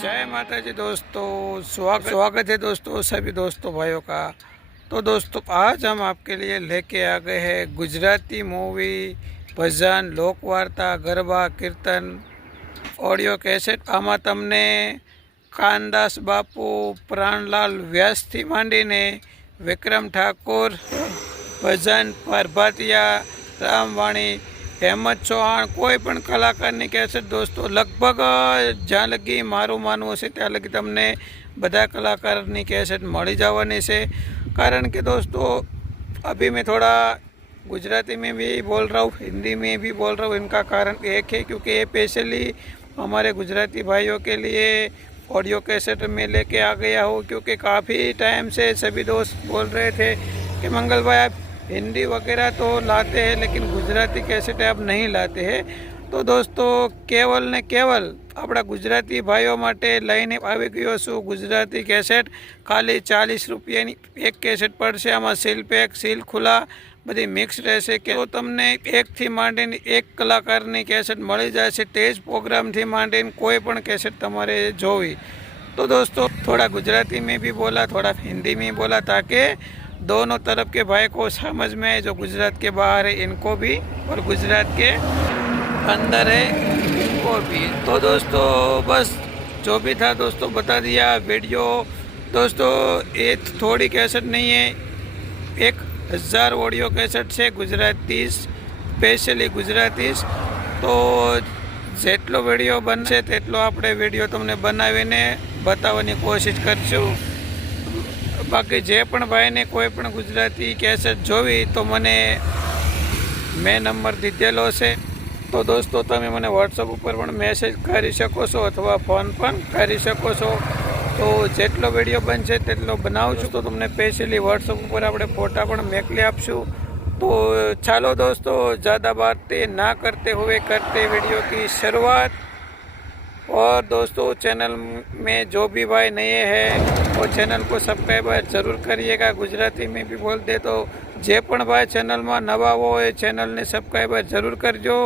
जय माता जी दोस्तों, स्वागत है दोस्तों सभी दोस्तों भाइयों का। तो दोस्तों आज हम आपके लिए लेके आ गए हैं गुजराती मूवी, भजन, लोकवार्ता, गरबा, कीर्तन, ऑडियो कैसेट। आમાં તમને કાનદાસ બાપુ, પ્રાણલાલ વ્યાસથી માંડીને વિક્રમ ઠાકોર, ભજન, પરભાતિયા, રામવાણી, હેમંત ચૌહાણ, કોઈ પણ કલાકારની કેસેટ दोस्तों लगभग જ્યાં લગી મારું માનવું છે ત્યાં લગી તમને બધા કલાકારની કેસેટ મળી જવાની છે। कारण कि दोस्तों अभी मैं थोड़ा गुजराती में भी बोल रहा हूँ, हिंदी में भी बोल रहा हूँ। इनका कारण एक है क्योंकि ये स्पेशली हमारे गुजराती भाइयों के लिए ऑडियो कैसेट में लेके आ गया हूँ, क्योंकि काफ़ी टाइम से सभी दोस्त बोल रहे थे कि मंगल भाई आप हिंदी वगैरह तो लाते हैं लेकिन गुजराती कैसेट आप नहीं लाते हैं। तो दोस्तों केवल ने केवल अपना गुजराती भाइयों माटे लईने आवी गयो छुं गुजराती कैसेट। खाली 40 रुपयानी एक कैसेट पड़शे। आमां सील पेक, सील खुला बधी मिक्स रहेशे। तो तमने एक थी मांडीने एक कलाकारनी कैसेट मळी जशे। स्टेज प्रोग्राम थी मांडीने कोई पण कैसेट तमारे जोवी। तो दोस्तों थोड़ा गुजराती में भी बोला, थोड़ा हिंदी में बोला, ताकि दोनों तरफ के भाई को समझ में आए, जो गुजरात के बाहर है इनको भी और गुजरात के अंदर है इनको भी। तो दोस्तों बस जो भी था दोस्तों बता दिया। वीडियो दोस्तों ये थोड़ी कैसेट नहीं है, 1000 ऑडियो कैसेट से गुजराती, स्पेशली गुजराती। तो જેટલો વિડીયો બનશે તેટલો આપણે વિડીયો તમને બનાવીને બતાવવાની કોશિશ કરશું। બાકી જે પણ ભાઈને કોઈ પણ ગુજરાતી કેસેટ જોવી તો મને મેં નંબર દીધેલો છે। તો દોસ્તો તમે મને વોટ્સઅપ ઉપર પણ મેસેજ કરી શકો છો અથવા ફોન પણ કરી શકો છો। તો જેટલો વિડીયો બનશે તેટલો બનાવું છું, તો તમને સ્પેશિયલી વોટ્સઅપ ઉપર આપણે ફોટા પણ મોકલી આપશું। तो चलो दोस्तों ज़्यादा बातें ना करते हुए करते वीडियो की शुरुआत। और दोस्तों चैनल में जो भी भाई नए हैं वो चैनल को सब्सक्राइब ज़रूर करिएगा। गुजराती में भी बोल दे तो जे पण भाई चैनल में नवा हो ए चैनल ने सब्सक्राइब ज़रूर करजो।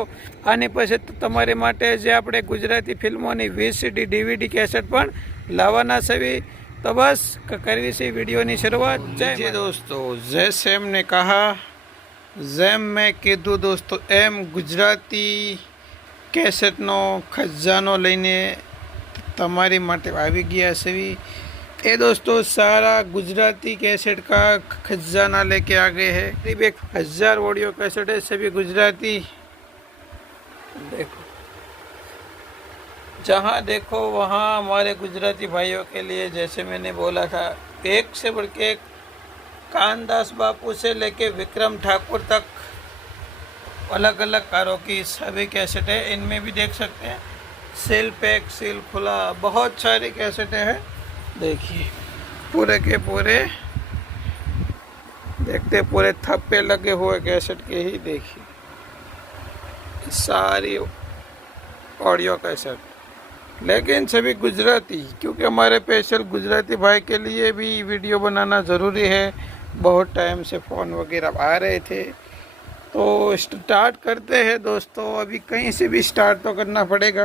आनी पछी तमारी माटे जे आपणे गुजराती फिल्मोनी VCD DVD कैसेट पण लाववाना छे। तो बस करवी छे वीडियोनी शुरुआत। जय दोस्तों, जैसे हमने कहा जेम मैं कीधु दोस्तों एम गुजराती कैसेटनो खजानो लईने तमारी माटे आवी गया छे। ए दोस्तों सारा गुजराती कैसेट का खजाना लेके आ गए हैं। करीब 1000 ऑडियो कैसेट है, सभी गुजराती। देखो जहाँ देखो वहाँ हमारे गुजराती भाइयों के लिए, जैसे मैंने बोला था, एक से बढ़ के एक, कानदास बापू से लेके विक्रम ठाकुर तक अलग अलग कारों की सभी कैसेट है। इनमें भी देख सकते हैं सील पैक, सील खुला, बहुत सारी कैसेटें हैं। देखिए पूरे के पूरे, देखते पूरे थप्पे लगे हुए कैसेट के ही। देखिए सारी ऑडियो कैसेट, लेकिन सभी गुजराती, क्योंकि हमारे स्पेशल गुजराती भाई के लिए भी वीडियो बनाना ज़रूरी है। बहुत टाइम से फ़ोन वगैरह आ रहे थे। तो स्टार्ट करते हैं दोस्तों। अभी कहीं से भी स्टार्ट तो करना पड़ेगा,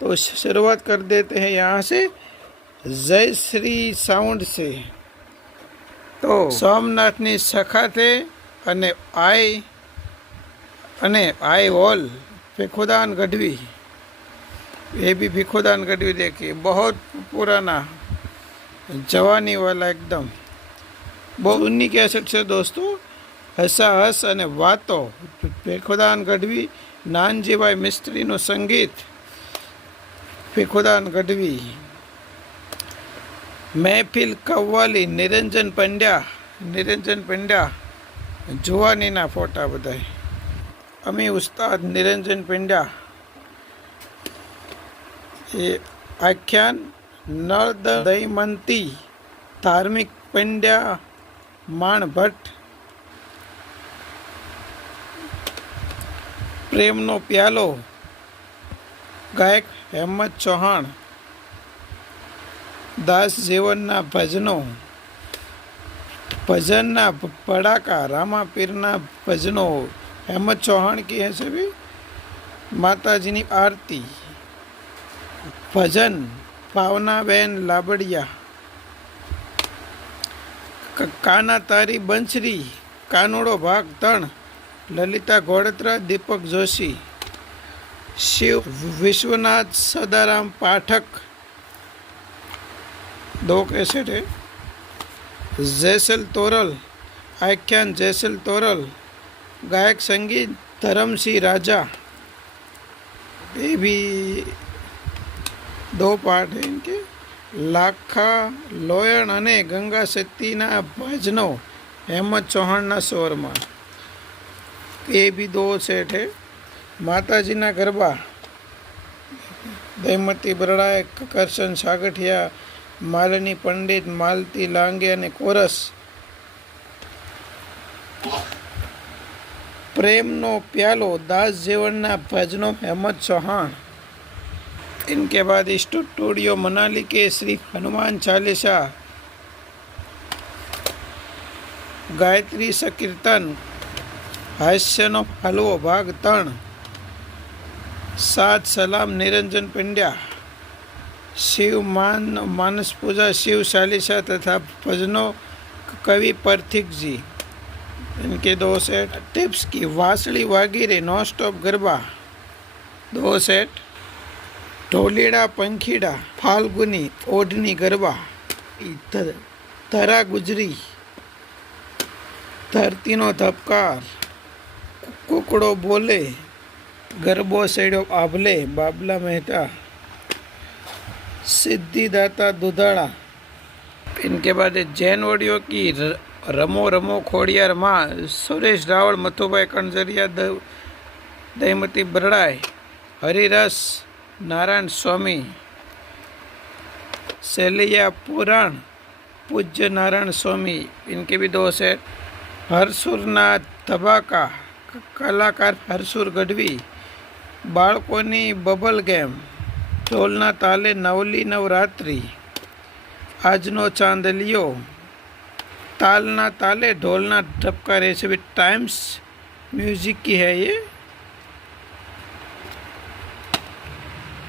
तो शुरुआत कर देते हैं यहाँ से, जय श्री साउंड से। तो सोमनाथनी सखा थे अने आई ऑल भिखुदान गढ़वी, ये भी भिखुदान गढ़वी। देखिए बहुत पुराना जवानी वाला एकदम बहुत जूनी कैसेट से दोस्तों। हसा हस अने वातो, भिखुदान गढ़वी। नानजीभाई मिस्त्रीનું संगीत, भिखुदान गढ़वी। महफिल कव्वाली, निरंजन पंड्या। जुवानीना फोटा बधाय, अमी उस्ताद निरंजन पंड्या। ये आख्यान नरदयमंती, धार्मिक पंड्या, माण भट्ट। प्रेमनो प्यालो, गायक हेमंत चौहान। दास जीवनना भजनों, भजनना पड़ाका, रामापीरना भजनों हेमंत चौहान की है सभी। माताजीनी आरती, भजन ભાવનાબેન લાબડિયા, કાના તારી બંસરી કાનુડો ભાગ 3 લલિતા ગોળત્રા, દીપક જોશી, शिव विश्वनाथ सदाराम पाठक 2 कैसेट है, जैसल तोरल आख्यान जैसल तोरल, गायक संगीत धर्म सिंह राजा, ये भी 2 पार्ट है इनके। लाखा लोयण अने गंगा सतीना भजनो हेमंत चौहान स्वर में, ये भी 2 सेट है। माताजीना गरबा दयमती बरड़ाए, करशन सागठिया, मालिनी पंडित, मालती लांगे अने कोरस। प्रेमनो प्यालो दास जीवनना भजनो हेमंत चौहान। इनके बाद स्टूडियो मनाली के श्री हनुमान चालीसा, गायत्री संकीर्तन, हास्यनो हलवो भाग 3, सात सलाम निरंजन पंड्या, शिव मानस पूजा, शिव चालीसा तथा भजनों कवि परथिक जी। इनके 2 सेट। टिप्स की वासली वागीरे नॉन स्टॉप गरबा 2 सेट। ढोलीड़ा पंखीड़ा फाल्गुनी ओढ़नी गरबा, धरा गुजरी, धरतीनो धबकार, कुकड़ो बोले, गरबो सेड़ो आभले बाबला मेहता, सिद्धिदाता दुधाड़ा। इनके बाद जैन ऑडियो की रमो रमो खोड़ियार माँ, सुरेश रावल, मथुभाई कणजरिया, दयमती बरड़ाए, हरिरस नारायण स्वामी, सेलिया पुराण पूज्य नारायण स्वामी। इनके भी 2 सेट। हरसुरना धबाका, कलाकार हरसुर गढ़वी, बाळकोनी बबल गेम, ढोलना ताले नवली नवरात्रि, आजनो चांदलियो, तालना ताले ढोलना ठपका रेसिपी टाइम्स म्यूजिक की है ये।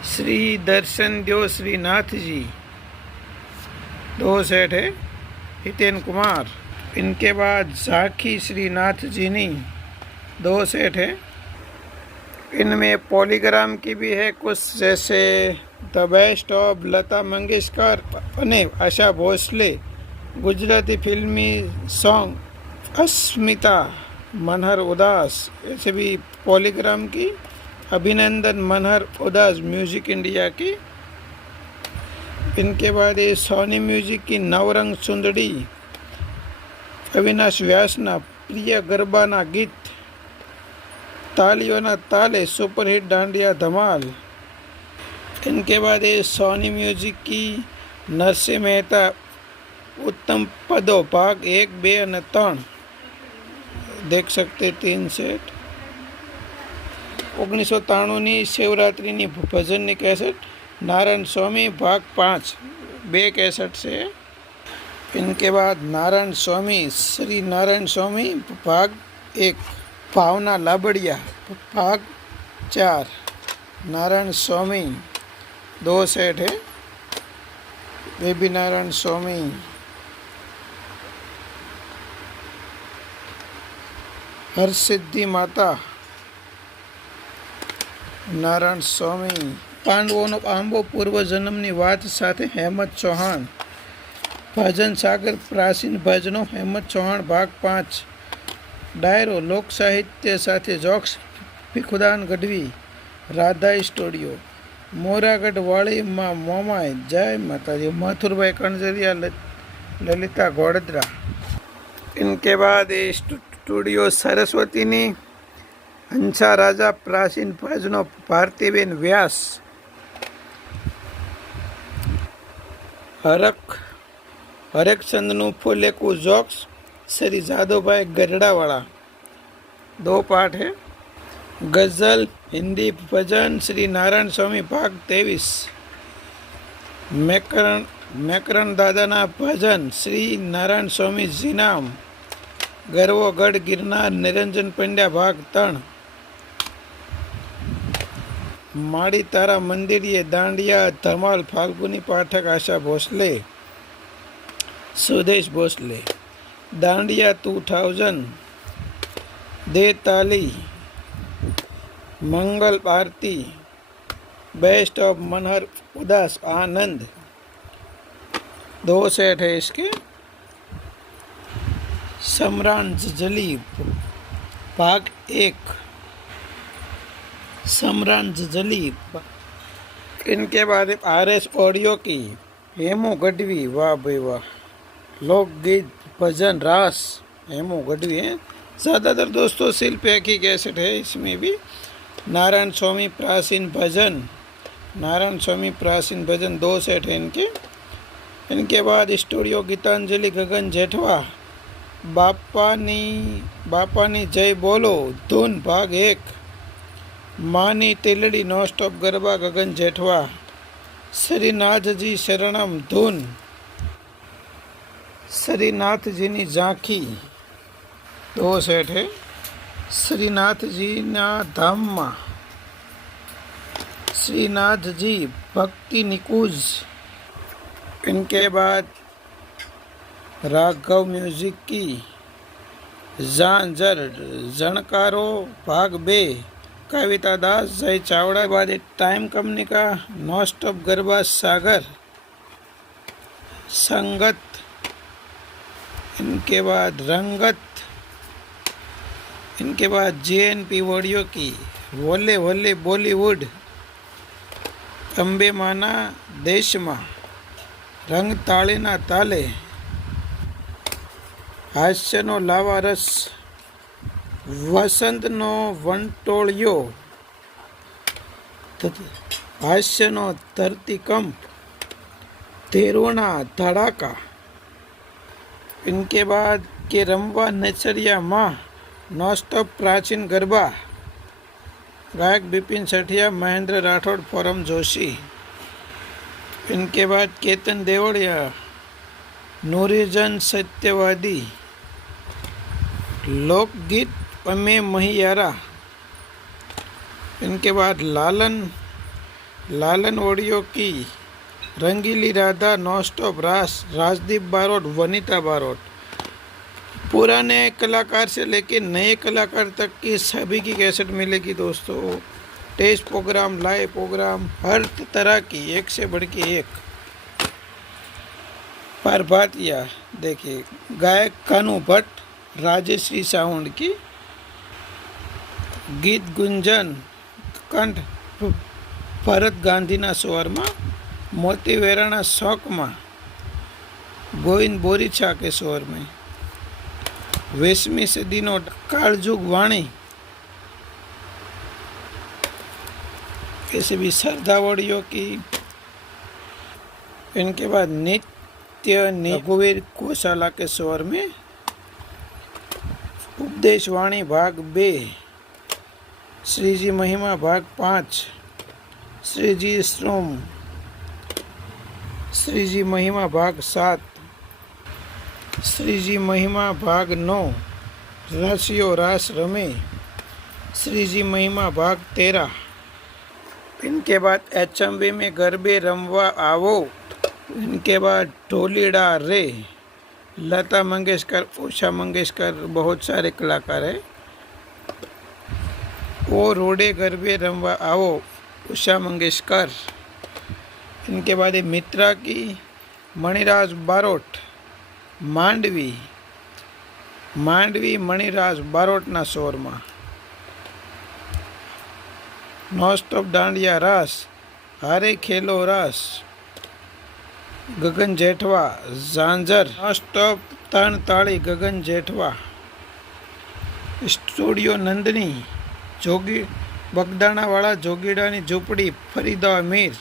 श्री दर्शन दो श्रीनाथ जी 2 सेट है, हितेन कुमार। इनके बाद झांकी श्रीनाथ जी नी 2 सेट है। इनमें पॉलीग्राम की भी है कुछ, जैसे the best of Lata Mangeshkar अने आशा भोसले, गुजराती फिल्मी सॉन्ग अस्मिता मनहर उदास, ऐसे भी पॉलीग्राम की। अभिनंदन मनहर उदास म्यूजिक इंडिया की। इनके बाद ये सोनी म्यूजिक की नवरंग सुंदड़ी, अविनाश व्यासना प्रिय गरबाना गीत, तालियों ताले सुपरहिट डांडिया धमाल। इनके बाद ये सोनी म्यूजिक की नरसिंह मेहता उत्तम पदों भाग 1, 2 और 3 देख सकते 3 सेट। 1993 शिवरात्रि भजन कैसेट नारायण स्वामी भाग 5 2 कैसेट से। इनके बाद नारायण स्वामी श्री नारायण स्वामी भाग 1, भावना लाबड़िया भाग 4, नारायण स्वामी 2 सेट है, बेबी नारायण स्वामी। हरसिद्धि माता नारायण स्वामी। પાંડવોનો આંબો પૂર્વજન્મની વાત સાથે હેમંત ચૌહાણ। ભજન સાગર પ્રાચીન ભજનો હેમંત ચૌહાણ ભાગ 5। ડાયરો લોક સાહિત્ય સાથે જોક્સ ભીખુદાન ગઢવી રાધા સ્ટુડિયો મોરાગઢ વાળીમાં મોમાય જય માતાજી મથુરભાઈ કણજરિયા ललिता गोड़द्रा। इनके बाद स्टूडियो सरस्वती नी हंसा राजा प्राचीन भजनों भारतीबेन व्यास। हरक चंदनु फूलेकू जोक्स श्री जादवभाई गरड़ावाला 2 पार्ट है। गजल हिंदी भजन श्री नारायण स्वामी भाग 23। मैकरण दादाना भजन श्री नारायण स्वामी जी नाम। गर्वगढ़ गिरनार निरंजन पंड्या भाग 3। माड़ी तारा मंदिरिये दांडिया धमाल फाल्गुनी पाठक आशा भोसले सुदेश भोसले दांडिया 2000 दे ताली मंगल आरती बेस्ट ऑफ मनहर उदास आनंद 2 सेट है इसके। समरान जली भाग 1 समरान जली। इनके बाद RS ऑडियो की हेमू गढ़वी, वाह भाई वाह, लोकगीत भजन रास हेमू गढ़वी है। ज़्यादातर दोस्तों शिल्प एक ही कैसेट है इसमें भी। नारायण स्वामी प्राचीन भजन, नारायण स्वामी प्राचीन भजन 2 सेट है इनके। इनके बाद स्टूडियो गीतांजलि गगन जेठवा बापानी जय बोलो धून भाग 1 मानी टिलड़ी नो स्टॉप गरबा गगन जेठवा श्रीनाथ जी शरणम धून श्रीनाथ जी नी झांकी 2 सेट है। श्रीनाथ जी ना धाम में श्रीनाथ जी भक्ति निकुंज। इनके बाद राघव म्यूजिक की झांझर जणकारो भाग 2 कविता दास जय चावड़ा। बाद टाइम कंपनी का नो स्टॉप गरबा सागर संगत। इनके बाद रंगत। इनके बाद JNP ऑडियो की वोले वोले बॉलीवुड अंबे माना देश में रंग ताळीना ताले हास्यनो लावा रस वसंतनो वंटोळियो हास्यनो धरतीकंप तेरोना धड़ाका। इनके बाद के रमवा नचरिया माँ नॉस्टॉप प्राचीन गरबा गायक बिपिन सठिया महेंद्र राठौड़ फोरम जोशी। इनके बाद केतन देवड़िया नूरीजन सत्यवादी लोकगीत अमे महियारा। इनके बाद लालन ऑडियो की रंगीली राधा नो स्टॉप रास राजदीप बारोट वनीता बारोट। पुराने कलाकार से लेकर नए कलाकार तक की सभी की कैसेट मिलेगी दोस्तों। टेस्ट प्रोग्राम लाइव प्रोग्राम हर तरह की एक से बढ़ के एक। पर बात यह देखिए गायक कानू भट्ट राजश्री साउंड की गीत गुंजन कंठ भरत गांधी ना स्वर में मोती वेराणा शौक में गोविंद बोरीछा के स्वर में 20वीं सदी नो कालजुग वाणी ऐसे भी श्रद्धावड़ियों की। इनके बाद नित्य रघुवीर कोशाला के स्वर में उपदेश वाणी भाग 2 श्रीजी महिमा भाग 5 श्रीजी श्रोम श्रीजी महिमा भाग 7 श्रीजी महिमा भाग 9 रसियो रास रमे श्रीजी महिमा भाग 13। इनके बाद HMV में गरबे रमवा आवो। इनके बाद ढोलीड़ा रे लता मंगेशकर उषा मंगेशकर बहुत सारे कलाकार हैं। वो रोडे गरबे रमवा आवो उषा मंगेशकर। इनके बाद मित्रा की मणिराज बारोट मांडवी मणिराज बारोट ना स्वर में नॉस्टॉप दांडिया रास हारे खेलो रास गगन जेठवा झांझर नॉस्टॉप तन ताड़ी गगन जेठवा स्टूडियो नंदनी जोगी बगदाणा वाला जोगीडानी झूंपड़ी फरीदा अमीर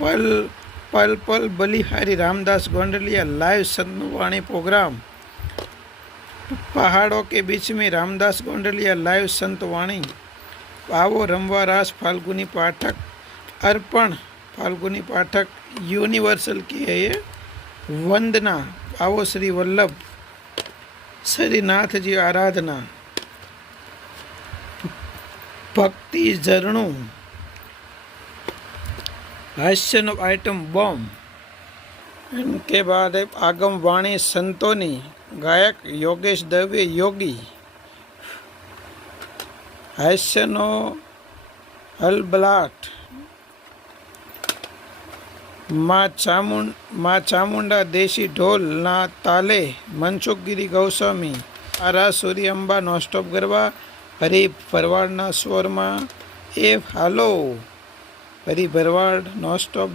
पल पल पल बलिहारी रामदास गोंडलिया लाइव संतवाणी प्रोग्राम पहाड़ों के बीच में रामदास गोंडलिया लाइव संतवाणी आवो रमवा रास फाल्गुनी पाठक अर्पण फाल्गुनी पाठक यूनिवर्सल की है ये वंदना आवो श्री वल्लभ श्रीनाथ जी आराधना भक्ति झरणु हास्यनो आइटम बम। इनके बाद है आगम वाणी संतोनी, गायक योगेश दवे योगी। हास्यनो हलबलाट, माँ चामुंडा देशी ढोल ना ताले मनसुखगिरी गोस्वामी। आरा सूर्य अंबा नॉनस्टॉप गरबा हरि भरवाड़ ना स्वर में एफ हालो। Hari Bharwad nonstop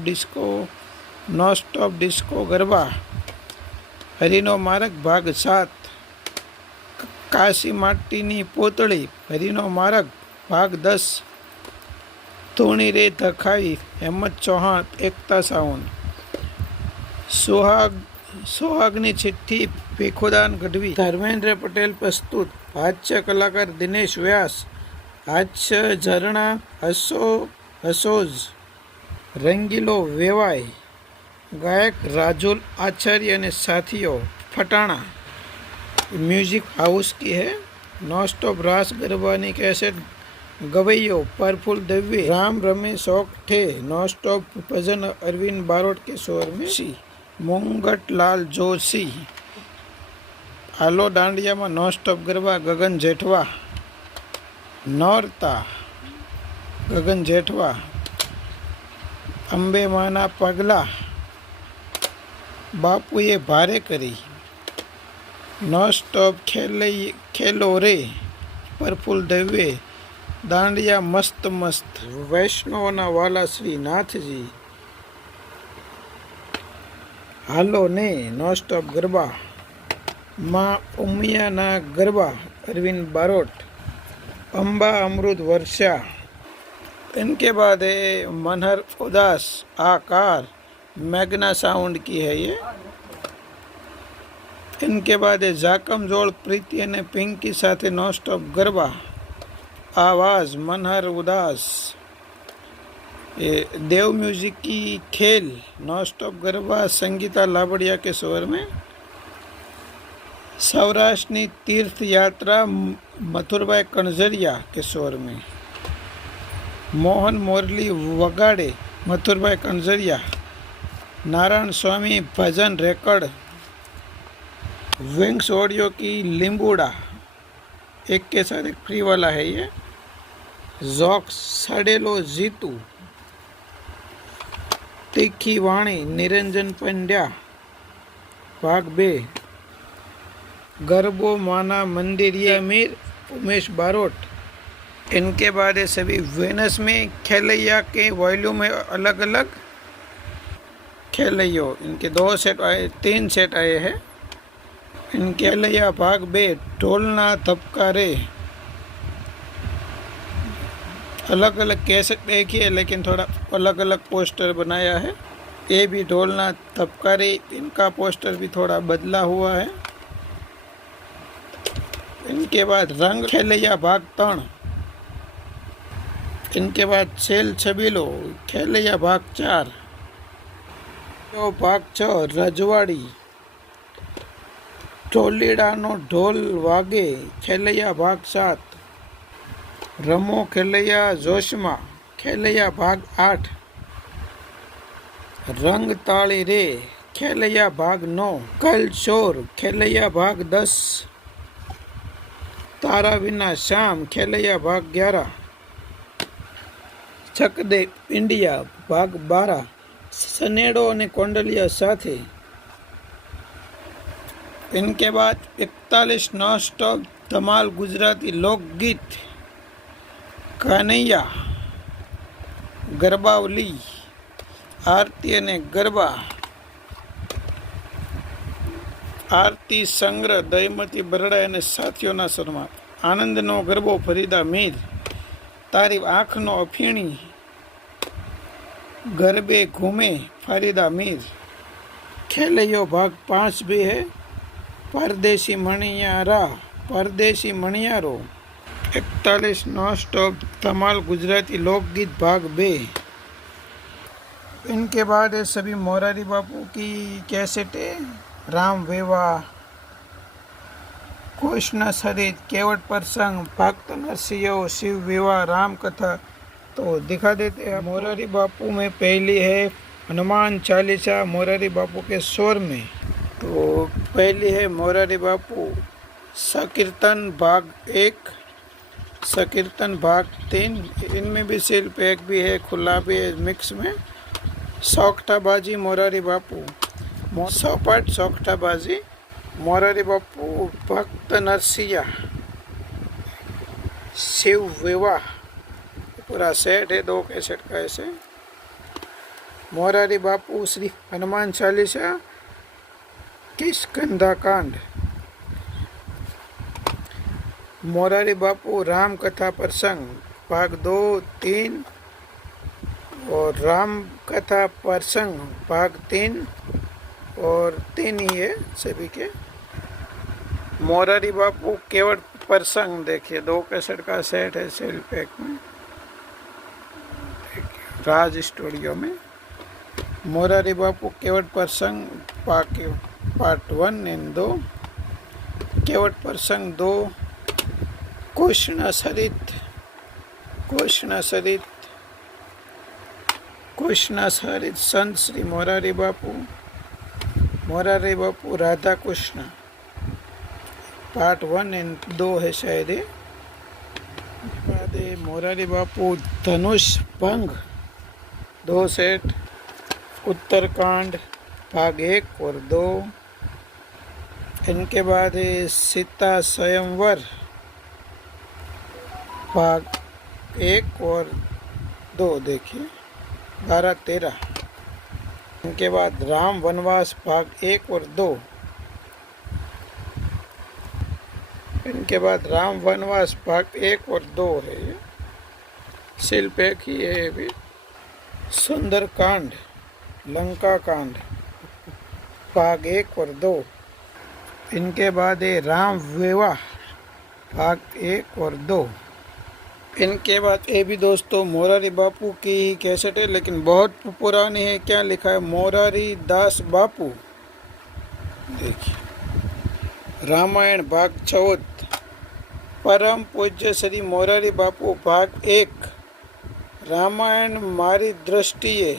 disco garba. हरिनो मार्ग भाग 7। काशी माटीनी पोतળી हरिनो मार्ग भाग 10। धूणी रे धखाई हेमंत चौहान एकता साउंड। सुहागनी चिट्ठी भीखुदान गढ़वी धर्मेंद्र पटेल प्रस्तुत। हास्य कलाकार दिनेश व्यास। हास्य झरना हसोज रंगीलो वेवाय। गायक राजुल आचार्य ने साथियों फटाना। म्यूजिक हाउस की है। नॉनस्टॉप रास गरबानी कैसेट गवैयो प्रफुल्ल दवे राम रमेश ओकठे। नॉनस्टॉप भजन अरविंद बारोट के स्वर में सी मुंगट लाल जोशी। आलो डांडिया में नॉनस्टॉप गरबा गगन जेठवा। नौरता गगन जेठवा। अंबे माना पगला बापुए भारे करी। नॉनस्टॉप खेलो रे प्रफुल्ल दवे। दांडिया मस्त मस्त वैष्णवना वाला श्री नाथजी। हालो ने नॉनस्टॉप गरबा। माँ उमिया ना गरबा अरविंद बारोट। अंबा अमृत वर्षा। इनके बाद है मनहर उदास आकार मैग्ना साउंड की है ये। इनके बाद है जाकम जोड़ प्रीति ने पिंकी साथे नॉनस्टॉप गरबा। आवाज मनहर उदास। ये देव म्यूजिक की खेल नॉनस्टॉप गरबा संगीता लाबड़िया के स्वर में। सौराष्ट्रनी तीर्थ यात्रा मथुरभाई कणझरिया के स्वर में। मोहन मोरली वगाड़े मथुरभाई कणझरिया। नारायण स्वामी भजन रेकॉर्ड विंग्स ऑडियो की लिंबूड़ा एक के साथ एक फ्री वाला है ये। जॉक्स सडेलो जीतू। तीखी वाणी निरंजन पंड्या भाग 2। गरबो माना मंदिरिया मीर उमेश बारोट। इनके बाद ये सभी वेनस में खेलैया के वॉल्यूम में अलग अलग खेलैयो। इनके 3 सेट आए हैं। इनके खेलैया भाग 2 ढोलना धबकारे। अलग अलग कैसेट एक ही है लेकिन थोड़ा अलग अलग पोस्टर बनाया है। ये भी ढोलना धबकारे इनका पोस्टर भी थोड़ा बदला हुआ है। इनके बाद रंग खेलैया भाग 3। इनके बाद सेल छबीलो खेलैया भाग 4। तो भाग 6 रजवाड़ी। ढोलीडानो ढोल वागे खेलैया भाग 7। रमो खेलैया जोशमा खेलैया भाग 8। रंग ताली रे खेलैया भाग 9। कल शोर खेलैया भाग 10। तारा विना शाम खेलैया भाग 11। छक दे इंडिया भाग 12 सनेड़ो અને કોંડલિયા સાથે। इनके बाद 41 नॉनस्टॉप धमाल गुजराती लोकगीत कानैया गरबावली आरती અને गरबा। आरती संग्रह दयमती बरड़ा અને સાથીઓના સન્માન। આનંદનો ગરબો ફરીદા મીર। तारी आँखनो अफीणी गरबे घूमे फरीदा मीर। खेलैयो भाग 5 भी है। परदेसी मणियारो। 41 नॉनस्टॉप धमाल गुजराती लोकगीत भाग 2। इनके बाद है सभी मोरारी बापू की कैसेटें। राम वेवा कृष्ण सरित केवट प्रसंग भक्त नरसिंह शिव विवाह राम कथा तो दिखा देते हैं। मोरारी बापू में पहली है हनुमान चालीसा मोरारी बापू के स्वर में। तो पहली है मोरारी बापू संकीर्तन भाग 1, संकीर्तन भाग 3। इनमें भी सील पैक भी है, खुला भी है, मिक्स में। सौकठाबाजी मोरारी बापू, सौपट सौकठाबाजी मोरारी बापू, भक्त नरसिया, शिव विवाह, पूरा सेट है 2 कैसेट का ऐसे। मोरारी बापू श्री हनुमान चालीसा, किष्किंधा कांड, मोरारी बापू राम कथा प्रसंग भाग 2, 3 और राम कथा प्रसंग भाग 3 और 3 ही है सभी के। मोरारी बापू केवल प्रसंग देखिए 2 कैसेट का सेट है सेल पैक में, राज स्टूडियो में। मोरारी बापू केवट प्रसंग पार्ट 1 एंड 2, केवट प्रसंग 2, कृष्ण सरित, कृष्ण सरित, कृष्ण सरित संत श्री मोरारी बापू राधा कृष्ण पार्ट 1 एंड 2 है शायद। बाद मोरारी बापू धनुष भंग 2 सेट, उत्तरकांड भाग 1 और 2। इनके बाद है सीता स्वयंवर भाग 1 और 2 देखिए 12-13। इनके बाद राम वनवास भाग 1 और 2। इनके बाद राम वनवास भाग 1 और 2 है, ये सील पैक ही है अभी। सुंदर कांड, लंका कांड भाग 1 और 2। इनके बाद है राम विवाह भाग 1 और 2। इनके बाद ये भी दोस्तों मोरारी बापू की ही कैसेट है, लेकिन बहुत पुरानी है। क्या लिखा है, मोरारी दास बापू, देखिए रामायण भाग 14, परम पूज्य श्री मोरारी बापू भाग 1, रामायण मारी दृष्टिए,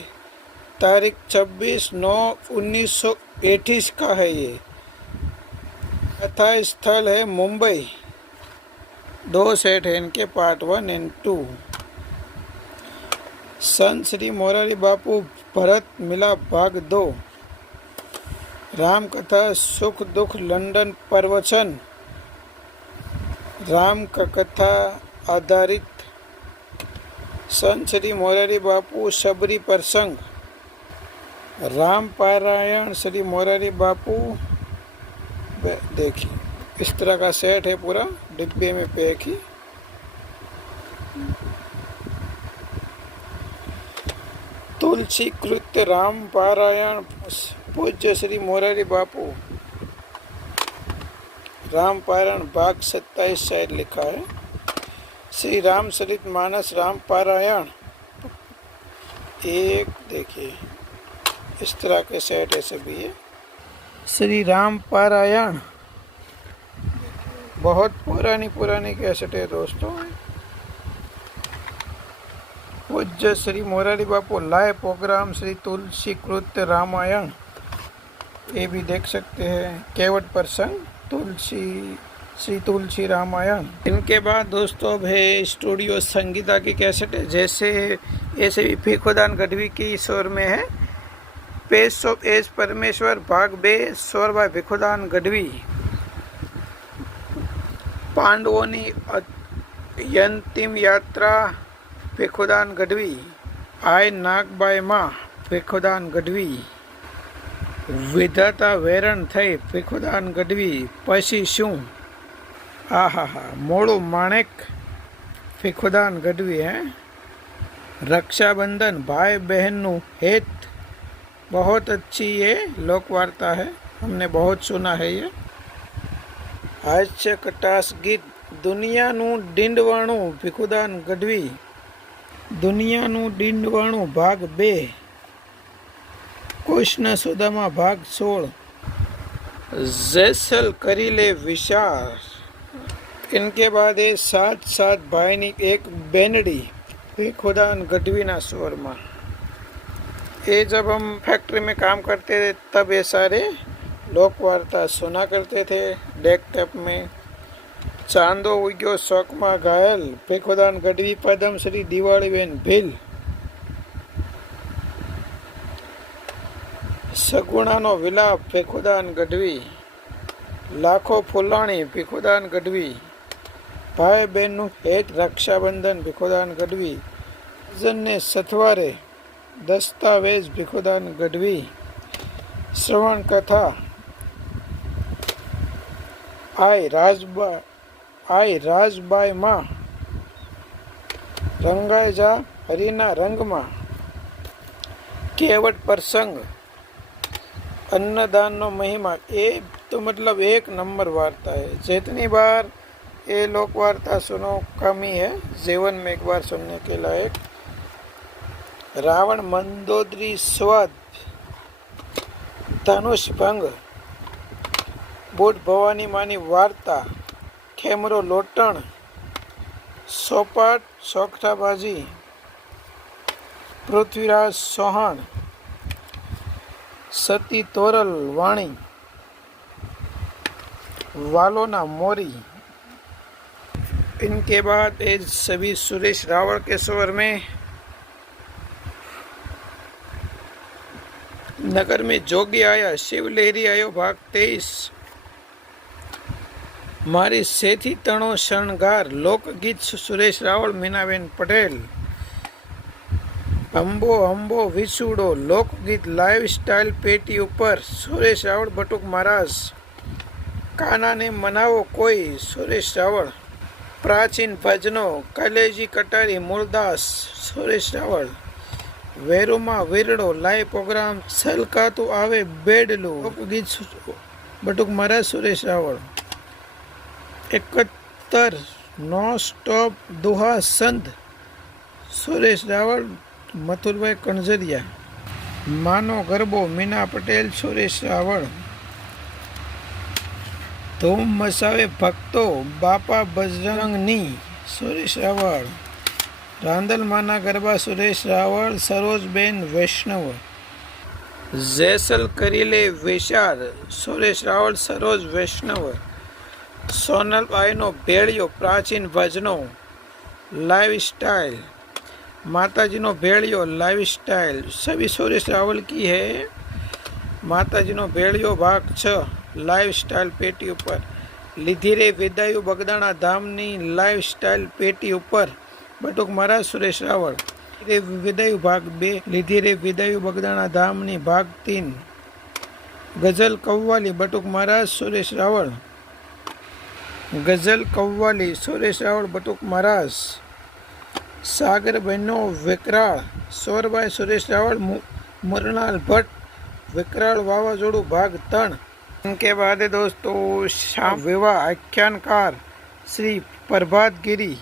तारीख 26/9/1928 का है ये। कथा स्थल है मुंबई। 2 सेट है इनके, पार्ट 1 एंड 2। संत श्री मोरारी बापू भरत मिलाप भाग 2, राम कथा सुख दुख लंदन प्रवचन, राम का कथा आधारित, संत श्री मोरारी बापू शबरी प्रसंग, राम पारायण श्री मोरारी बापू। देखिए इस तरह का सेट है पूरा, डिब्बे में पैक ही। तुलसी कृत्य राम पारायण पूज्य श्री मोरारी बापू, राम पारायण भाग 27 शायद लिखा है। श्री रामचरित मानस राम पारायण 1 देखिए इस तरह के सेट है सभी है। श्री राम पारायण बहुत पुरानी कैसेट है दोस्तों। पूज्य श्री मोरारी बापू लाइव प्रोग्राम श्री तुलसी कृत्य रामायण, ये भी देख सकते हैं। केवट प्रसंग श्री तुलसी रामायण। इनके बाद दोस्तों अब है स्टूडियो संगीता की कैसेट है, जैसे ऐसे भी भिखुदान गढ़वी की स्वर में है। पेश ऑफ एस परमेश्वर भाग 2, स्वर बाय भिखुदान गढ़वी। पांडवोनी अंतिम यात्रा भिखुदान गढ़वी। आय नागबाई माँ भिखुदान गढ़वी। विधाता वेरण થઈ ભીખુદાન ગઢવી। પછી શું આહા મોળું માણેક ભીખુદાન ગઢવી है। रक्षाबंधन भाई बहनનું हेत, बहुत अच्छी ये लोक वार्ता है, हमने बहुत सुना है ये। हास्य कटास गीत दुनियाનું ડીંડવાણું ભીખુદાન ગઢવી। दुनियाનું ડીંડવાણું भाग 2, कृष्ण सुदामा भाग 16। जैसल करी ले विचार। इनके बाद है साथ साथ भाई नी एक बेनडी भिखुदान गढ़वी ना स्वर में। ये जब हम फैक्ट्री में काम करते थे तब ये सारे लोक वार्ता सुना करते थे डेक टेप में। चांदो उग्यो शोक में घायल, भिखुदान गढ़वी पदम श्री दिवाळीबेन भील। सगुणानो विलाप भिखुदान गढ़वी, लाखों फुलाणी भिखुदान गढ़वी, भाई बहन हेत रक्षाबंधन भिखुदान गढ़वी, जन ने सथवारे दस्तावेज भिखुदान गढ़वी, श्रवण कथा आई राजबाई माँ, रंगाई जा हरिना रंग माँ, केवट प्रसंग, अन्नदान नो महिमा। ये तो मतलब एक नंबर वार्ता है। जितनी बार ये लोक वार्ता सुनो कम ही है, जीवन में एक बार सुनने के लायक। रावण मंदोदरी स्वाद, धनुष भंग, बूढ़ भवानी मानी वार्ता, खेमरो लोटण, सोपाट सोखठाबाजी, पृथ्वीराज चौहान, सती तोरल वाणी, वालोना मोरी। इनके बाद ये सभी सुरेश रावल के स्वर में। नगर में जोगी आया, शिव लहरी आयो भाग 23, मारी सेठी तणो शणगार, लोकगीत सुरेश रावल मीनाबेन पटेल। हंबो हंबो विछुड़ो, लोकगीत लाइव स्टाइल पेटी ऊपर, सुरेश रावल बटुक महाराज। काना ने मनावो कोई, सुरेश रावल। प्राचीन भजनों, कलेजी कटारी मूलदास, सुरेश रावल। वेरुमा वीरड़ो, लाइव प्रोग्राम, सलका तो आवे बेडलू, लोकगीत बटुक महाराज, सुरेश रावल। 71 नो स्टॉप दुहा संत, सुरेश रावल, मथुरभाई कणजरिया। मानो गरबो, मीना पटेल, सुरेश रावल। धूम मचावे भक्तो, बापा बजरंगनी, सुरेश रावल। रांदल माना गरबा, सुरेश रावल, सरोजबेन वैष्णव। जैसल करीले विशाल, सुरेश रावल, सरोज वैष्णव। सोनल आयनो भेड़ियो, प्राचीन भजनो, लाइव स्टाइल। माताजी नो भेड़ियो, लाइव स्टाइल, सभी सुरेश रावल की है। माताजी नो भेड़ियो भाग 6, लाइव स्टाइल पेटी ऊपर। લીધી રે વિદાયું બગદાણા ધામની લાઈવ સ્ટાઇલ પેટી ઉપર, બટુક મહારાજ, સુરેશ રાવળ। રે વિદાયું ભાગ 2, લીધી રે વિદાયું બગદાણા ધામની ભાગ 3, ગઝલ કવ્વાલી, બટુક મહારાજ, સુરેશ રાવળ। ગઝલ કવ્વાલી, સુરેશ રાવળ, બટુક મહારાજ। सागर बहनो विकराल, सोरबाई, सुरेश रावल। मुरनाल भट्ट, विकराल वावाजोड़ू भाग 3। इनके बाद है दोस्तों शाम विवाह आख्यानकार श्री प्रभात गिरी।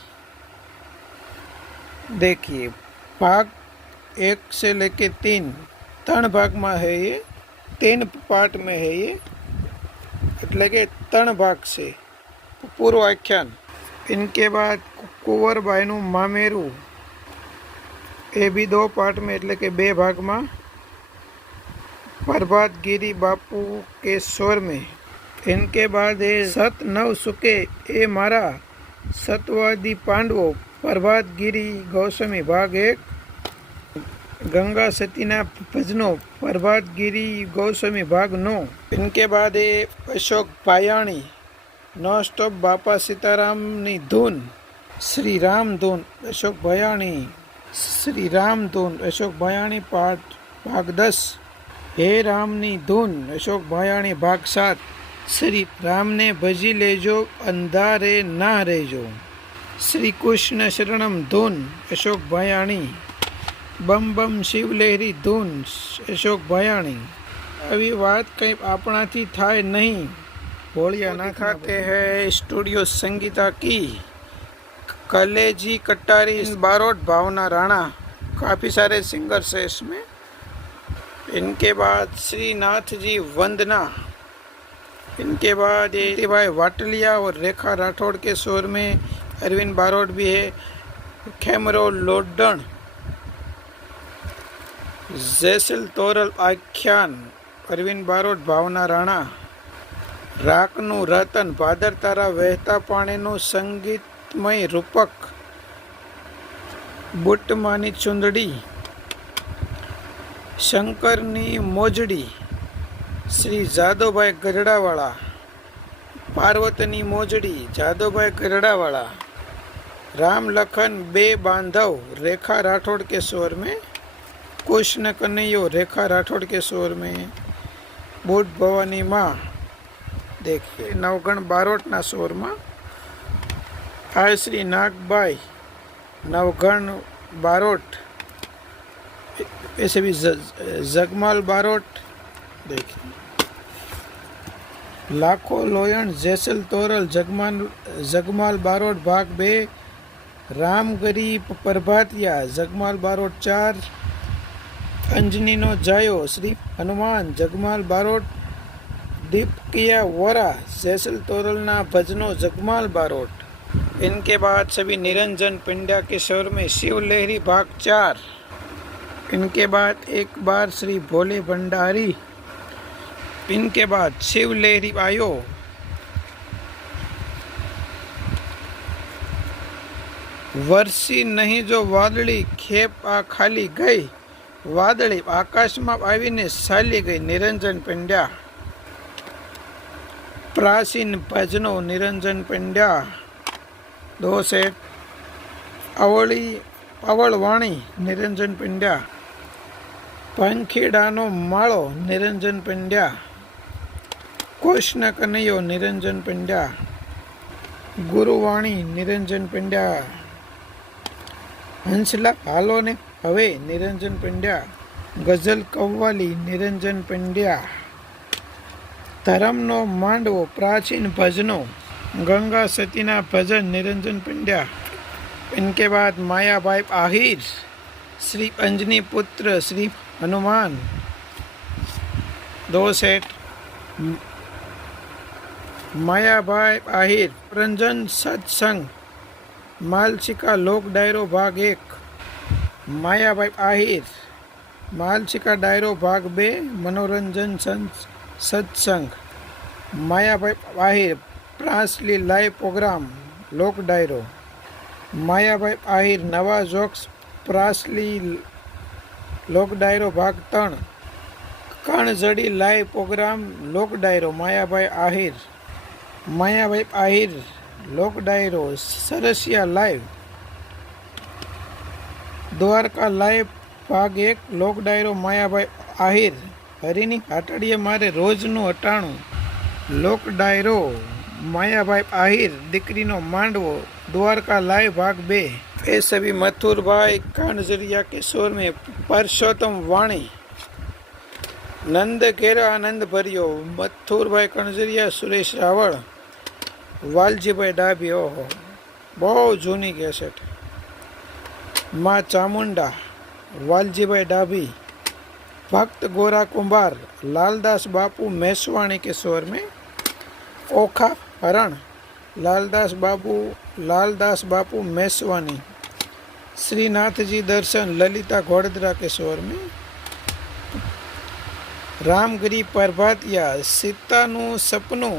देखिए भाग 1 से लेके 3 भाग में है ये, 3 पार्ट में है ये, એટલે કે 3 भाग से पूर्व आख्यान। इनके बाद कुंवरबाईनु मामेरू, ये भी 2 पार्ट में એટલે કે 2 भाग में। प्रभात गिरी बापू के स्वर में। इनके बाद है सत नव सुके ए मारा, सतवादी पांडवों, प्रभात गिरी गौस्वामी भाग 1। गंगा सतीना भजनों, प्रभात गिरी गौस्वामी भाग 9। इनके बाद है अशोक भायाणी, नो स्टॉप बापा सीताराम नी धून, श्री राम धून, अशोक भयाणी। श्री राम धून, अशोक भयाणी पाठ भाग 10। हे रामनी धून, अशोक भयाणी भाग 7। श्री राम ने भजी लेजो, अंधारे ना रेजो। श्री कृष्ण शरणम धून, अशोक भयाणी। बम बम शिव लहरी धून, अशोक भयाणी। अभी बात कहीं अपनाथी थाय नहीं, होलिया ना खाते हैं स्टूडियो संगीता की। कलेजी कटारी बारोट, भावना राणा, काफ़ी सारे सिंगर्स हैं इसमें। इनके बाद श्रीनाथ जी वंदना। इनके बाद ये भाई वाटलिया और रेखा राठौड़ के स्वर में अरविंद बारोट भी है। खेमरो लोडण, जैसल तोरल आख्यान, अरविंद बारोट, भावना राणा, राकनु रतन, भादर तारा वहता पाणीनु संगीतमय रूपक, बूटमानी चुंदड़ी, शंकरनी मोजड़ी, श्री जादवभाई गरड़ावाला, पार्वतनी मोजड़ी, जादवभाई गरड़ावाला, राम लखन बे बांधव, रेखा राठौड़ के स्वर में, कृष्ण कन्हैयो, रेखा राठौड़ के स्वर में, बूट भवानी माँ, देखिए नवगण बारोट ना स्वर में, आ श्री नागबाई, नवगण बारोट, ऐसे भी जगमाल बारोट, देखिए लाखों लोयण, जैसल तोरल, जगमाल बारोट भाग 2, रामगरी प्रभातिया, जगमाल बारोट 4, अंजनी नो जायो, श्री हनुमान, जगमाल बारोट, दीपकिया वोरा, जैसल तोरल ना भजनो, जगमाल बारोट। इनके बाद सभी निरंजन पिंड्या के स्वर में, शिव लहरी भाग 4। इनके बाद एक बार श्री भोले भंडारी, इनके बाद शिव लहरी आयो, वर्षी नहीं जो वादड़ी, खेप आ खाली गई, वादड़ी आकाश में आवीने साली गई, निरंजन पिंड्या। प्राचीन भजनो, निरंजन पिंड्या। 2 सेट। अवळवाणी, निरंजन पिंड्या। पंखीडानो माळो, निरंजन पिंड्या। कृष्ण कन्हैयो, निरंजन पिंड्या। गुरुवाणी, निरंजन पिंड्या। हंसला हालो ने हवे, निरंजन पिंड्या। गजल कव्वाली, निरंजन पिंड्या। धर्मनो मांडवो, प्राचीन भजनो, गंगा सतीना भजन, निरंजन पिंड्या। इनके बाद मायाभाई आहिर, श्री अंजनी पुत्र, श्री हनुमान। 2 सेट। मायाभाई आहिर, रंजन सत्संग, मालशिका लोक डायरो भाग 1। मायाभाई आहिर, मालशिका डायरो भाग 2, मनोरंजन सत्संग। मायाभाई आहिर, प्रासली लाइव प्रोग्राम, लोक डायरो। मायाभाई आहिर, नवा जोक्स, प्रासली लोक डायरो भाग 3। कणजड़ी लाइव प्रोग्राम, लोक डायरो, मायाभाई आहिर। मायाभाई आहिर, लोक डायरो, सरसिया लाइव। द्वारका लाइव भाग 1, लोक डायरो, मायाभाई आहिर। हरिनी हाटड़िये मारे रोजनु अटाणु, लोक डायरो, मायाभाई आहिर। दीकरीनो मांडवो, द्वारका लाइव भाग 2। ये सभी मथुर भाई कानजरिया के स्वर में, परसोत्तम वाणी। नंद घेर आनंद भरियो, मथुर भाई कणजरिया, सुरेश रावल। वालजी भाई डाबी, ओहो बहुत जूनी कैसेट। माँ चामुंडा, वालजी भाई डाबी। भक्त गोरा कुंभार, लालदास बापू मेसवाणी के स्वर में। ओखा हरण, लालदास बापू मेसवानी। श्रीनाथ जी दर्शन, ललिता घोड़दरा के स्वर में। रामगिरी प्रभातिया, सीतानु सपनु,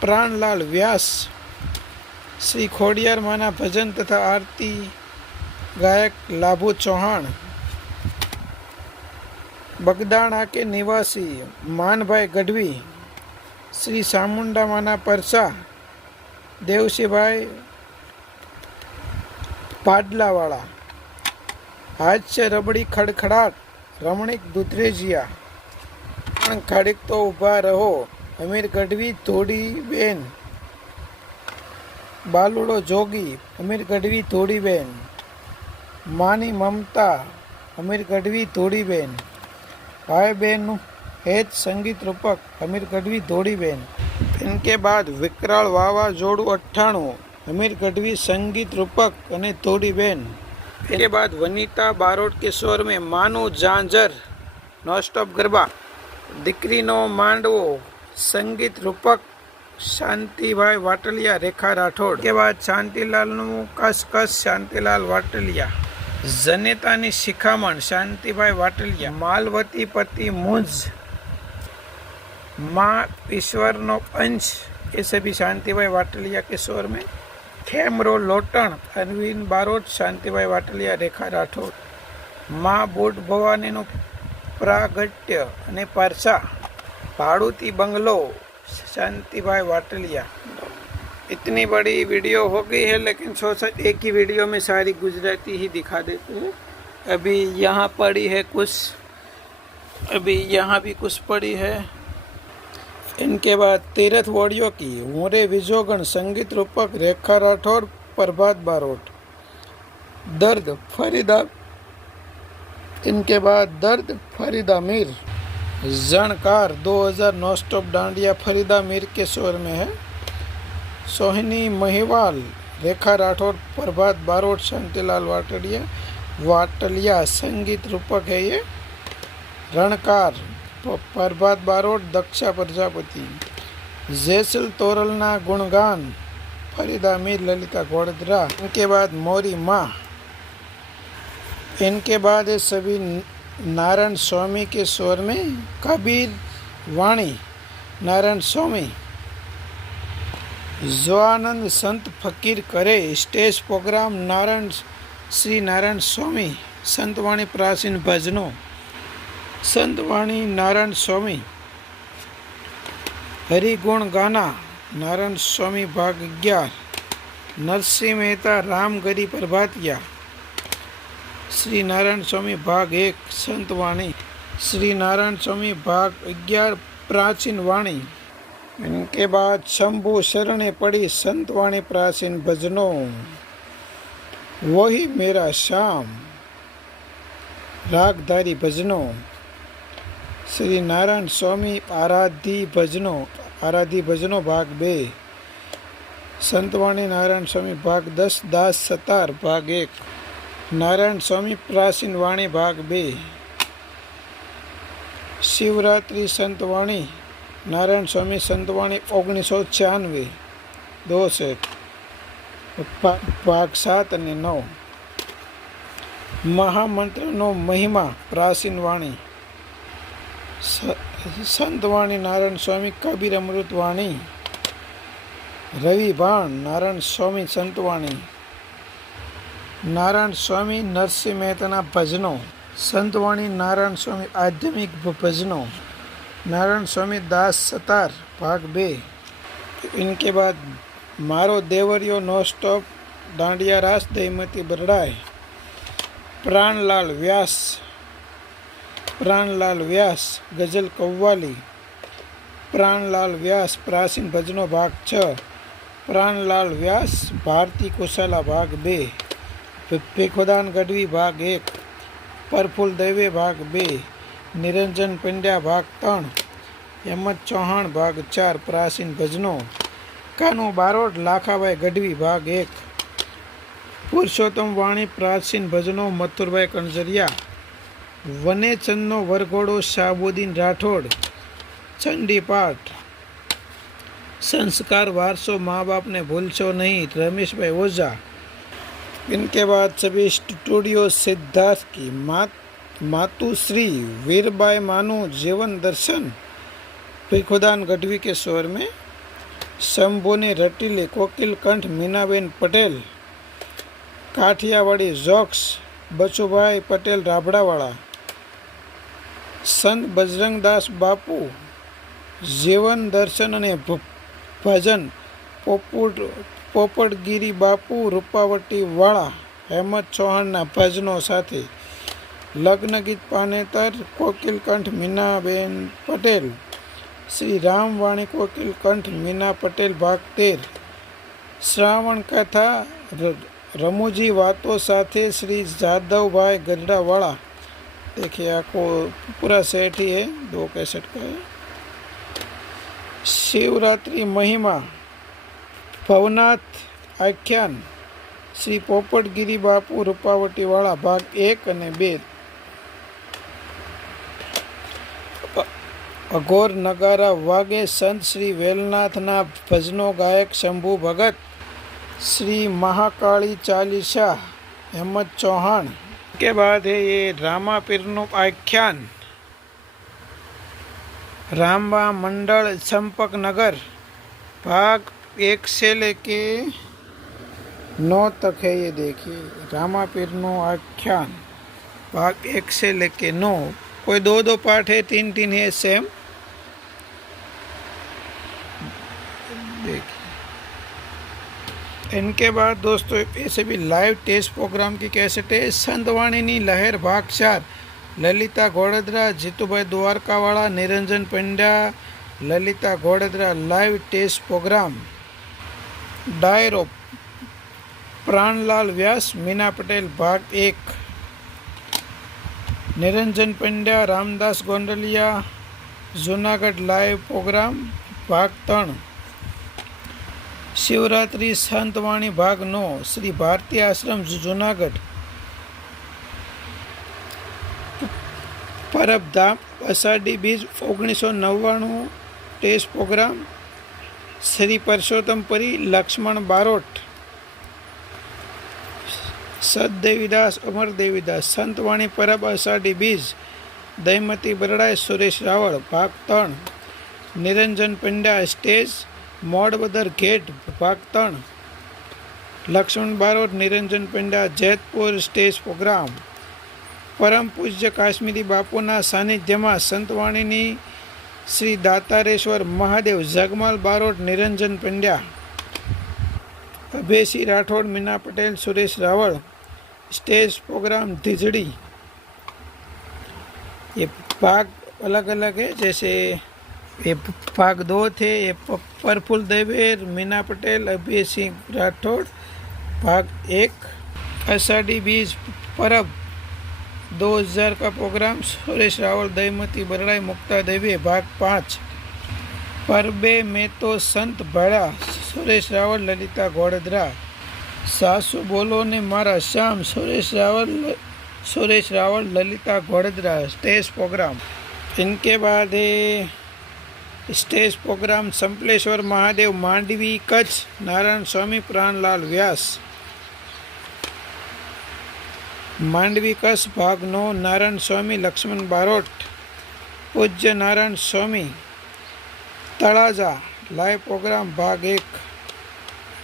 प्राणलाल व्यास। श्री खोडियार माना भजन तथा आरती गायक लाभू चौहान। बगदाणा के निवासी मानभाई गढ़वी। श्री चामुंडा माना परसा, देवसीभाई पाडलावाला। हास्य रबड़ी खड़खड़ाट, रमणीक दुधरेजिया। खड़िक तो उभा रहो, अमीर गढ़वी थोड़ी बेन। बालुड़ो जोगी, अमीर गढ़वी थोड़ी बेन। मानी ममता, अमीर गढ़वी थोड़ी बेन। भाई बहन हेत संगीत रूपक, अमीर गढ़वी थोड़ी बेन। इनके बाद विकराल वावा जोड़ू 98, अमीर गढ़वी संगीत रूपक अने थोड़ी बेन। इनके बाद वनीता बारोट के स्वर में, मानू झांझर, नॉन स्टॉप गरबा। दीकरीनो मांडवो, संगीत रूपक, शांतिभाई वाटलिया रेखा राठौड़ के बाद शांतिलाल कस कस शांतिलाल वाटलिया जनेतानी शिखामण शांतिभाई वाटलिया मालवती पति मुंज माँ ईश्वर नो अंश ये सभी शांतिभाई वाटलिया के स्वर में खेमरो लोटण अरविंद बारोट शांतिभाई वाटलिया रेखा राठौड़ माँ बूट भवानी नो प्रागट्य अने परसा भाड़ूती बंगलो शांतिभाई वाटलिया। इतनी बड़ी वीडियो हो गई है लेकिन सोचा एक ही वीडियो में सारी गुजराती ही दिखा देते हैं। अभी यहाँ पड़ी है कुछ, अभी यहाँ भी कुछ पड़ी है। इनके बाद तीरथ वोडियो की मोरे विजोगण संगीत रूपक रेखा राठौड़ प्रभात बारोट दर्द फरीदा। इनके बाद दर्द फरीदा मीर जणकार 2000 नॉन स्टॉप डांडिया फरीदा मीर के स्वर में है। सोहिनी महिवाल रेखा राठौड़ प्रभात बारोट शांतिलाल वाटलिया संगीत रूपक है ये। रणकार प्रभात बारोट दक्षा प्रजापति। जैसल तोरलना गुणगान फरीदा मीर ललिता घोड़दरा। इनके बाद मोरी माँ। इनके बाद ये सभी नारायण स्वामी के स्वर में कबीर वाणी नारायण स्वामी। जो आनंद संत फकीर करे स्टेज प्रोग्राम नारायण श्री नारायण स्वामी संतवाणी प्राचीन भजनों संतवाणी नारायण स्वामी। हरिगुण गाना नारायण स्वामी भाग 11। नरसिंह मेहता रामगरी प्रभातिया श्री नारायण स्वामी भाग 1 संतवाणी। श्री नारायण स्वामी भाग 11 प्राचीन वाणी। इनके बाद शंभु शरणे पड़ी संतवाणी प्राचीन भजनों वही मेरा श्याम रागधारी भजनों। श्री नारायण स्वामी आराधी भजनों भाग 2 संतवाणी नारायण स्वामी भाग 10 दास सतार भाग 1। नारायण स्वामी प्राचीन वाणी भाग 2। शिवरात्रि संतवाणी नारायण स्वामी संतवाणी 1996 2 सेट भाग 7 અને 9। महामंत्रનો महिमा प्राचीन वाणी संतवाणी नारायण स्वामी कबीर अमृत वाणी। रवि भाण नारायण स्वामी संतवाणी। नारायण स्वामी नरसिंह मेहताना भजनों संतवाणी नारायण स्वामी आध्यात्मिक भजनों। नारायण स्वामी दास सतार भाग 2। इनके बाद मारो देवरियो नो स्टॉप डांडिया रास दहीमती बरड़ाए प्राणलाल व्यास गजल कव्वाली। प्राणलाल व्यास प्राचीन भजनों भाग 6। प्राणलाल व्यास भारती कुशाला भाग 2। भिखोदान गढ़वी भाग 1। प्रफुल्ल दवे भाग 2। निरंजन पंड्या भाग 3। हेमंत चौहान भाग 4 प्राचीन भजनों। कानू बारोट लाखाभाई गढ़वी भाग 1। पुरुषोत्तम वाणी प्राचीन भजनों मथुरभाई कणजरिया। वनेचंदनो वरघोड़ो शाहबुद्दीन राठौड़ चंडी पाठ। संस्कार वारसो माँ बाप ने भूलशो नहीं रमेश भाई ओझा। इनके बाद सभी स्टूडियो सिद्धार्थ की मातुश्री वीरबाई मानु जीवन दर्शन भिखोदान गढ़वी के स्वर में। शंभुनी रटीली कोकिल कंठ मीनाबेन पटेल। काठियावाड़ी जोक्स बचुभाई पटेल राबड़ावाड़ा। संत बजरंगदास बापू जीवन दर्शन अने भजन पोपटगिरी बापू रूपावटी वाला। हेमंत चौहान भजनों साथे लग्न गीत पानेतर कोकिल कंठ मीनाबेन पटेल। श्री रामवाणी कोकिल कंठ मीना पटेल भाग 13। श्रावण कथा रमूजी वातों साथे श्री जादव भाई गजड़ावाड़ा। देखिए आपको पूरा सेट ही है 2 कैसेट का है। शिवरात्रि महिमा भवनाथ आख्यान श्री पोपटगिरी बापू रूपावटी वाला भाग 1 અને 2। અઘોર નગારા વાગે સંત શ્રી વેલનાથના ભજનો ગાયક શંભુ ભગત, श्री महाकाली चालीसा अहमद चौहान। के बाद है ये रामा पीरनो आख्यान, रामबा मंडल चंपक नगर, भाग 1 से लेके 9 तक है। ये देखिए रामा पीरनो आख्यान भाग 1 से लेके 9, कोई 2 पार्ट है, 3 है सेम। देखिए इनके बाद दोस्तों ऐसे भी लाइव टेस्ट प्रोग्राम की कैसेट है। संतवाणी लहर भाग 4, Lalita Ghodadra, Jitubhai Dwarkawala, Niranjan Pandya, Lalita Ghodadra live test program. डायरो प्राणलाल व्यास, मीना पटेल भाग 1, निरंजन पंड्या, रामदास गोंडलिया, जूनागढ़ लाइव प्रोग्राम भाग 3। शिवरात्रि संतवाणी भाग 9, श्री भारती आश्रम जूनागढ़। परब धाम अषाढ़ी बीज 1999 टेस्ट प्रोग्राम, श्री परसोत्तम परी, लक्ष्मण बारोट, सत देवीदास, अमर देवीदास। संतवाणी परब अषाढ़ी बीज, दयमती बरड़ाई, सुरेश रावल भाग 3। निरंजन पंड्या स्टेज, मोड़बदर गेट भाग 3, लक्ष्मण बारोट, निरंजन पंड्या जैतपुर स्टेज प्रोग्राम। परम पूज्य काश्मीरी बापूना सानिध्यमां संतवाणीनी श्री दातारेश्वर महादेव, जगमाल बारोट, निरंजन पंड्या, अभयसिंह राठौड़, मीना पटेल, सुरेश रावल स्टेज प्रोग्राम धिजड़ी। ये भाग अलग अलग है, जैसे ये भाग 2 थे, ये प्रफुल्ल देवेर, मीना पटेल, अभय सिंह राठौड़ भाग 1। अषाढ़ी बीज परब 2000 का प्रोग्राम, सुरेश रावल, दयमती बरड़ाई, मुक्ता देवी भाग 5। परबे में तो संत भड़ा, सुरेश रावल, ललिता घोड़दरा। सासू बोलो ने मारा श्याम, सुरेश रावल, ललिता घोड़दरा स्टेज प्रोग्राम। इनके बाद है स्टेज प्रोग्राम संपलेश्वर महादेव, मांडवी कच्छ, नारायण स्वामी, प्राणलाल व्यास। मांडवी कच्छ भाग 9, नारायण स्वामी, लक्ष्मण बारोट, पूज्य नारायण स्वामी, तड़ाजा लाइव प्रोग्राम भाग 1।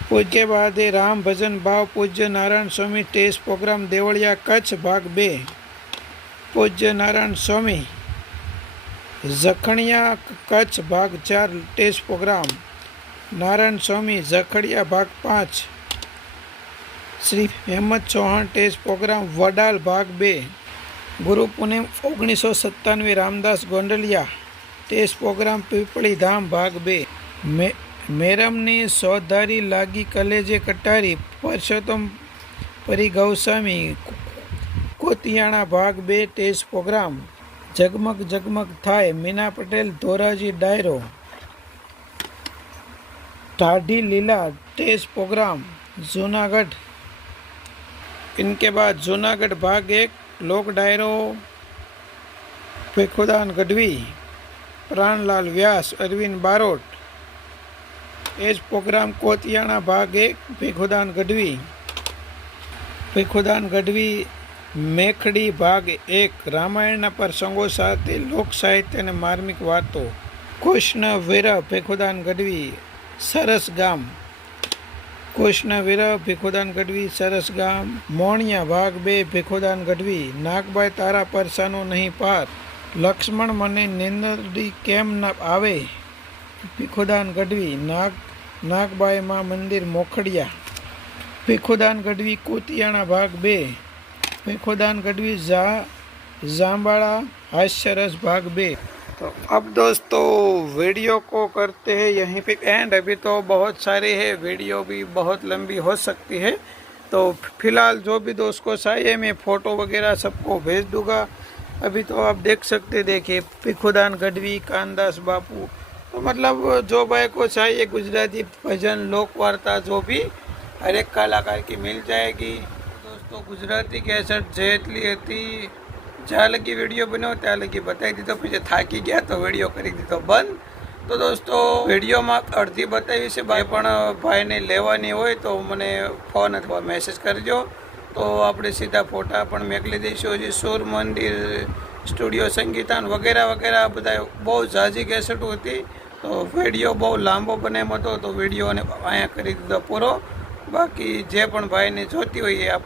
पूज्य बाद राम भजन भाव, पूज्य नारायण स्वामी टेस्ट प्रोग्राम, देवलिया कच्छ भाग 2। पूज्य नारायण स्वामी जखड़िया कच्छ भाग 4 टेस्ट प्रोग्राम। नारायण स्वामी जखड़िया भाग 5, श्री अहमद चौहान टेस्ट प्रोग्राम, वडाल भाग 2। गुरु पूनम 1997 रामदास गोंडलिया टेस्ट प्रोग्राम, पीपली धाम भाग 2। मेरमनी सौधारी लागी कलेजे कटारी, परसोत्तम परी गौस्वामी, कोतियाणा भाग 2 टेस्ट प्रोग्राम। जगमग जगमग थाय, मीना पटेल, धोराजी डायरो, ठाडी लीला टेस्ट प्रोग्राम, जूनागढ़। इनके बाद जूनागढ़ भाग 1, लोक डायरो, भिखुदान गढ़वी, प्राणलाल व्यास, अरविंद बारोट। एज प्रोग्राम कोतियाणा भाग 1, भिखुदान गढ़वी, मेखड़ी भाग 1, रामायण प्रसंगों साथे लोक साहित्य ने मार्मिक वातो। कृष्ण वीर, भिखुदान गढ़वी, सरस गाम। कृष्ण वीर, भिखुदान गढ़वी, सरस गाम। मोणिया भाग 2, भिखुदान गढ़वी, नागबाई तारा परसानो नहीं पार, लक्ष्मण मने निंदड़ी केम न आवे, भिखुदान गढ़वी, नागबाई मां मंदिर मोखड़िया। भिखुदान गढ़वी, कोतियाणा भाग 2, भिखुदान गढ़वी, जाम्बाड़ा हास्यरस भाग 2। तो अब दोस्तों वीडियो को करते हैं यहीं पे एंड। अभी तो बहुत सारे हैं, वीडियो भी बहुत लंबी हो सकती है, तो फिलहाल जो भी दोस्त को चाहिए मैं फ़ोटो वगैरह सबको भेज दूंगा। अभी तो आप देख सकते, देखिए भिखुदान गढ़वी, कानदास बापू, तो मतलब जो भाई को चाहिए गुजराती भजन, लोक वार्ता, जो भी हर एक कलाकार की मिल जाएगी। दोस्तों गुजराती कैसेट जेटली હતી જ્યાં લગી વિડીયો બન્યો ત્યાં લગી બતાવી દીધો, પછી થાકી ગયા તો વિડીયો કરી દીધો બંધ. તો દોસ્તો વિડીયોમાં અડધી બતાવી છે, ભાઈ પણ ભાઈને લેવાની હોય તો મને ફોન અથવા મેસેજ કરજો, તો આપણે સીધા ફોટા પણ મોકલી દઈશું. હજી સૂર મંદિર, સ્ટુડિયો સંગીતાન વગેરે વગેરે બધા બહુ ઝાઝી કેસેટો હતી, તો વિડીયો બહુ લાંબો બને એમ હતો, તો વિડીયોને અહીંયા કરી દીધો પૂરો. બાકી જે પણ ભાઈને જોતી હોય એ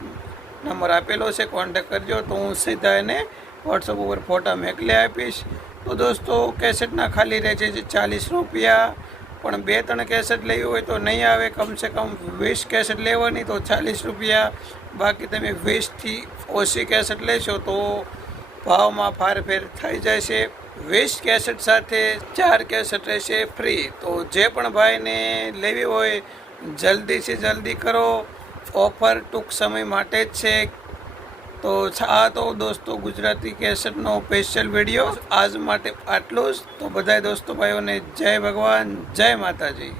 નંબર આપેલો છે, કોન્ટેક કરજો, તો હું સીધા એને વોટ્સઅપ ઉપર ફોટા મોકલી આપીશ. તો દોસ્તો કેસેટના ખાલી રહે છે 40 રૂપિયા, પણ 2-3 કેસેટ લેવી હોય તો નહીં આવે, કમસે કમ 20 કેસેટ લેવાની તો 40 રૂપિયા. બાકી તમે 20થી ઓછી કેસેટ લેશો તો ભાવમાં ફારફેર થઈ જશે. 20 કેસેટ સાથે 4 કેસેટ રહેશે ફ્રી. તો જે પણ ભાઈને લેવી હોય જલ્દીથી જલ્દી કરો, ઓફર ટૂંક સમય માટે જ છે. તો આ તો દોસ્તો ગુજરાતી કેસેટનો સ્પેશિયલ વિડીયો આજ માટે આટલું જ. તો બધા દોસ્તો ભાઈઓને જય ભગવાન, જય માતાજી.